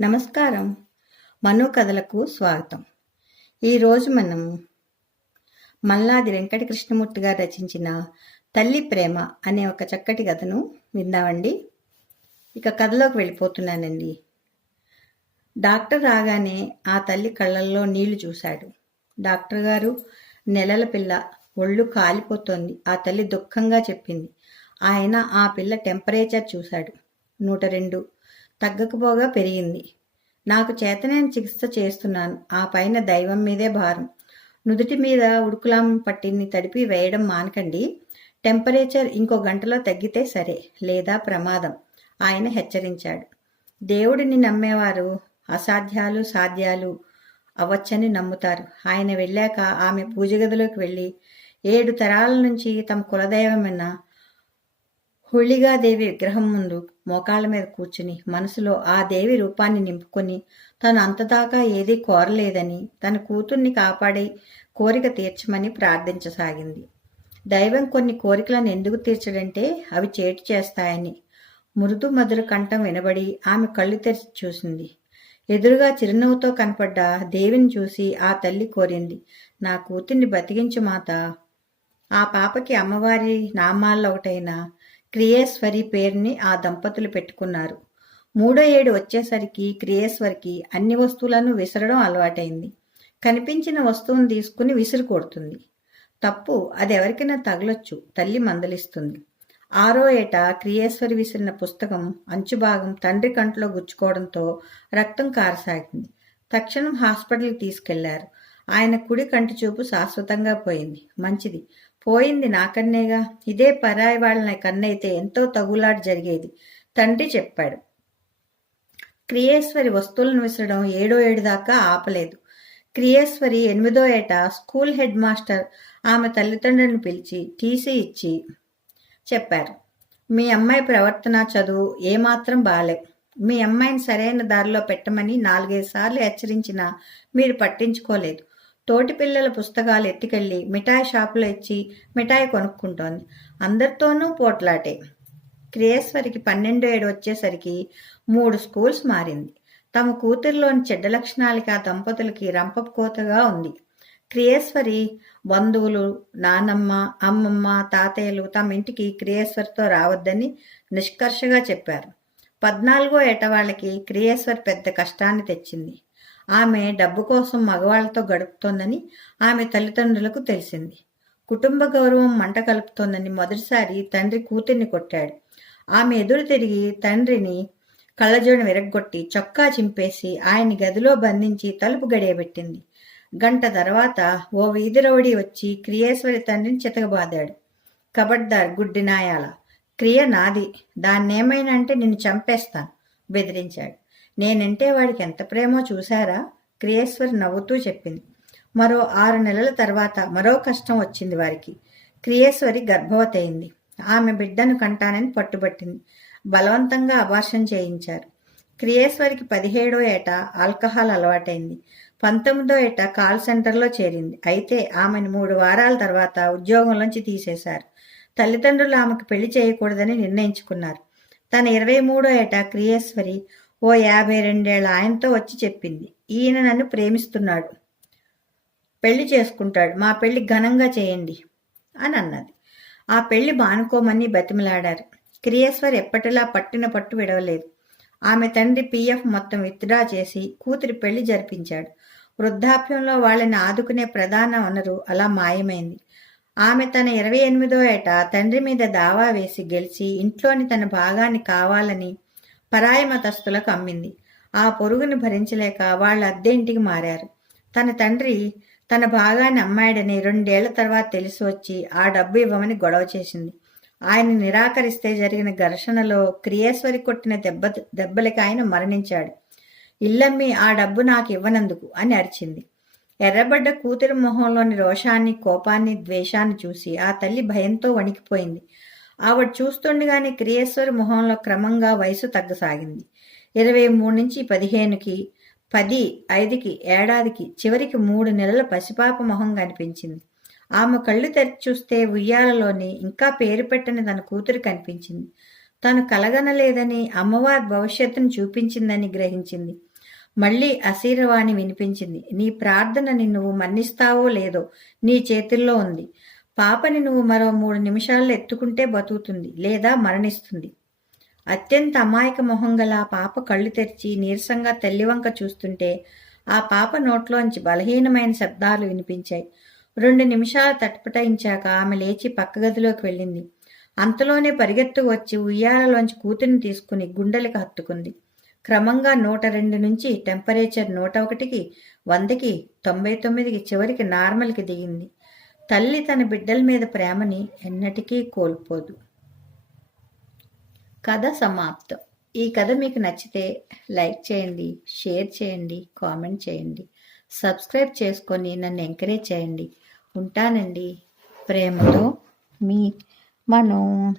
నమస్కారం. మనో కథలకు స్వాగతం ఈరోజు మనం మల్లాది వెంకట కృష్ణమూర్తి గారు రచించిన తల్లి ప్రేమ అనే ఒక చక్కటి కథను విందామండి. ఇక కథలోకి వెళ్ళిపోతున్నానండి. డాక్టర్ రాగానే ఆ తల్లి కళ్ళల్లో నీళ్ళు చూశాడు. డాక్టర్ గారు నెలల పిల్ల ఒళ్ళు కాలిపోతోంది. ఆ తల్లి దుఃఖంగా చెప్పింది. ఆయన ఆ పిల్ల టెంపరేచర్ చూశాడు. నూట రెండు తగ్గకపోగా పెరిగింది. నాకు చేతనైన చికిత్స చేస్తున్నాను. ఆ పైన దైవం మీదే భారం. నుదుటి మీద ఉడుకులాం పట్టిని తడిపి వేయడం మానకండి. టెంపరేచర్ ఇంకో గంటలో తగ్గితే సరే లేదా ప్రమాదం ఆయన హెచ్చరించాడు. దేవుడిని నమ్మేవారు అసాధ్యాలు సాధ్యాలు అవ్వచ్చని నమ్ముతారు. ఆయన వెళ్ళాక ఆమె పూజ గదిలోకి వెళ్ళి ఏడు తరాల నుంచి తమ కులదైవమైన హుళిగాదేవి విగ్రహం ముందు మోకాళ్ళ మీద కూర్చుని మనసులో ఆ దేవి రూపాన్ని నింపుకొని తను అంతదాకా ఏదీ కోరలేదని తన కూతుర్ని కాపాడి కోరిక తీర్చమని ప్రార్థించసాగింది. దైవం కొన్ని కోరికలను ఎందుకు తీర్చడంటే అవి చేటు చేస్తాయని మృదు మధుర కంఠం వినబడి ఆమె కళ్ళు తెరిచి చూసింది. ఎదురుగా చిరునవ్వుతో కనపడ్డ దేవిని చూసి ఆ తల్లి కోరింది నా కూతుర్ని బతికించు మాత. ఆ పాపకి అమ్మవారి నామాల్లో ఒకటైన క్రియేశ్వరి పేరుని ఆ దంపతులు పెట్టుకున్నారు. మూడో ఏడు వచ్చేసరికి క్రియేశ్వరికి అన్ని వస్తువులను విసరడం అలవాటైంది. కనిపించిన వస్తువును తీసుకుని విసిరి కొడుతుంది. తప్పు అది ఎవరికైనా తగలొచ్చు తల్లి మందలిస్తుంది. ఆరో ఏట క్రియేశ్వరి విసిరిన పుస్తకం అంచుభాగం తండ్రి కంట్లో గుచ్చుకోవడంతో రక్తం కారసాగింది. తక్షణం హాస్పిటల్కి తీసుకెళ్ళారు. ఆయన కుడి కంటి చూపు శాశ్వతంగా పోయింది. మంచిది. పోయింది నాకన్నేగా. ఇదే పరాయి వాళ్ళ కన్నైతే ఎంతో తగులాట జరిగేది. తండ్రి చెప్పాడు. క్రియేశ్వరి వస్తువులను విసరడం ఏడో ఏడు దాకా ఆపలేదు. క్రియేశ్వరి ఎనిమిదో ఏట స్కూల్ హెడ్ మాస్టర్ ఆమె తల్లిదండ్రులను పిలిచి టీసీ ఇచ్చి చెప్పారు. మీ అమ్మాయి ప్రవర్తన చదువు ఏమాత్రం బాలే. మీ అమ్మాయిని సరైన దారిలో పెట్టమని నాలుగైదు సార్లు హెచ్చరించినా మీరు పట్టించుకోలేదు. తోటి పిల్లల పుస్తకాలు ఎత్తుకెళ్ళి మిఠాయి షాపులో ఇచ్చి మిఠాయి కొనుక్కుంటోంది. అందరితోనూ పోట్లాటే. క్రియేశ్వరికి పన్నెండు ఏడు వచ్చేసరికి మూడు స్కూల్స్ మారింది. తమ కూతురులోని చెడ్డ లక్షణాలకి ఆ దంపతులకి రంపకోతగా ఉంది. క్రియేశ్వరి బంధువులు నానమ్మ అమ్మమ్మ తాతయ్యలు తమ ఇంటికి క్రియేశ్వరితో రావద్దని నిష్కర్షగా చెప్పారు. పద్నాలుగో ఏట వాళ్ళకి క్రియేశ్వర్ పెద్ద కష్టాన్ని తెచ్చింది. ఆమె డబ్బు కోసం మగవాళ్ళతో గడుపుతోందని ఆమె తల్లిదండ్రులకు తెలిసింది. కుటుంబ గౌరవం మంట కలుపుతోందని మొదటిసారి తండ్రి కూతుర్ని కొట్టాడు. ఆమె ఎదురు తిరిగి తండ్రిని కళ్ళజోడు విరగ్గొట్టి చొక్కా చింపేసి ఆయన్ని గదిలో బంధించి తలుపు గడియబెట్టింది. గంట తర్వాత ఓ వీధి రౌడీ వచ్చి క్రియేశ్వరి తండ్రిని చితకబాదాడు. కబడ్దార్ గుడ్డి నాయాల క్రియ నాది దాన్నేమైనా అంటే నిన్ను చంపేస్తాను బెదిరించాడు. నేనంటే వాడికి ఎంత ప్రేమో చూశారా? క్రియేశ్వర్ నవ్వుతూ చెప్పింది. మరో ఆరు నెలల తర్వాత మరో కష్టం వచ్చింది వారికి. క్రియేశ్వరి గర్భవతి అయింది ఆమె బిడ్డను కంటానని పట్టుబట్టింది. బలవంతంగా అబార్షన్ చేయించారు. క్రియేశ్వరికి పదిహేడో ఏట ఆల్కహాల్ అలవాటైంది. పంతొమ్మిదో ఏట కాల్ సెంటర్లో చేరింది. అయితే ఆమెను మూడు వారాల తర్వాత ఉద్యోగంలోంచి తీసేశారు. తల్లిదండ్రులు ఆమెకు పెళ్ళి చేయకూడదని నిర్ణయించుకున్నారు. తన ఇరవై మూడో ఏట క్రియేశ్వరి ఓ యాభై రెండేళ్ళ ఆయనతో వచ్చి చెప్పింది. ఈయన నన్ను ప్రేమిస్తున్నాడు. పెళ్ళి చేసుకుంటాడు. మా పెళ్ళి ఘనంగా చేయండి అని అన్నది. ఆ పెళ్ళి బానుకోమని బతిమలాడారు. క్రియేశ్వర్ ఎప్పటిలా పట్టిన పట్టు విడవలేదు. ఆమె తండ్రి పీఎఫ్ మొత్తం విత్డ్రా చేసి కూతురి పెళ్ళి జరిపించాడు. వృద్ధాప్యంలో వాళ్ళని ఆదుకునే ప్రధాన వనరు అలా మాయమైంది. ఆమె తన ఇరవై ఎనిమిదో ఏట తండ్రి మీద దావా వేసి గెలిచి ఇంట్లోని తన భాగాన్ని కావాలని పరాయి మతస్థులకు అమ్మింది. ఆ పొరుగుని భరించలేక వాళ్ళ అద్దె ఇంటికి మారారు. తన తండ్రి తన భాగాన్ని అమ్మాయడని రెండేళ్ళ తర్వాత తెలిసి వచ్చి ఆ డబ్బు ఇవ్వమని గొడవ చేసింది. ఆయన నిరాకరిస్తే జరిగిన ఘర్షణలో క్రియేశ్వరి కొట్టిన దెబ్బ దెబ్బలకి ఆయన మరణించాడు. ఇల్లమ్మి ఆ డబ్బు నాకు ఇవ్వనందుకు అని అరిచింది. ఎర్రబడ్డ కూతురు మొహంలోని రోషాన్ని కోపాన్ని ద్వేషాన్ని చూసి ఆ తల్లి భయంతో వణికిపోయింది. ఆవిడ చూస్తుండగానే క్రియేశ్వరి మొహంలో క్రమంగా వయసు తగ్గసాగింది. ఇరవై మూడు నుంచి పదిహేనుకి పది ఐదుకి ఏడాదికి చివరికి మూడు నెలల పసిపాప మొహం కనిపించింది. ఆమె కళ్ళు తెరిచి చూస్తే ఉయ్యాలలోని ఇంకా పేరు పెట్టని తన కూతురు కనిపించింది. తను కలగనలేదని అమ్మవారి భవిష్యత్తును చూపించిందని గ్రహించింది. మళ్ళీ అశీర్వాణి వినిపించింది. నీ ప్రార్థనని నువ్వు మన్నిస్తావో లేదో నీ చేతుల్లో ఉంది. పాపని నువ్వు మరో మూడు నిమిషాల్లో ఎత్తుకుంటే బతుకుతుంది లేదా మరణిస్తుంది. అత్యంత అమాయక మొహం గల ఆ పాప కళ్ళు తెరిచి నీరసంగా తల్లివంక చూస్తుంటే ఆ పాప నోట్లోంచి బలహీనమైన శబ్దాలు వినిపించాయి. రెండు నిమిషాలు తట్పటాయించాక ఆమె లేచి పక్క గదిలోకి వెళ్ళింది. అంతలోనే పరిగెత్తు వచ్చి ఉయ్యాలలోంచి కూతురిని తీసుకుని గుండెలకు హత్తుకుంది. క్రమంగా నూట రెండు నుంచి టెంపరేచర్ నూట ఒకటికి వందకి తొంభై తొమ్మిదికి చివరికి నార్మల్కి దిగింది. తల్లి తన బిడ్డల మీద ప్రేమని ఎన్నటికీ కోల్పోదు. కథ సమాప్తం. ఈ కథ మీకు నచ్చితే లైక్ చేయండి షేర్ చేయండి కామెంట్ చేయండి. సబ్స్క్రైబ్ చేసుకొని నన్ను ఎంకరేజ్ చేయండి. ఉంటానండి. ప్రేమతో మీ మనం.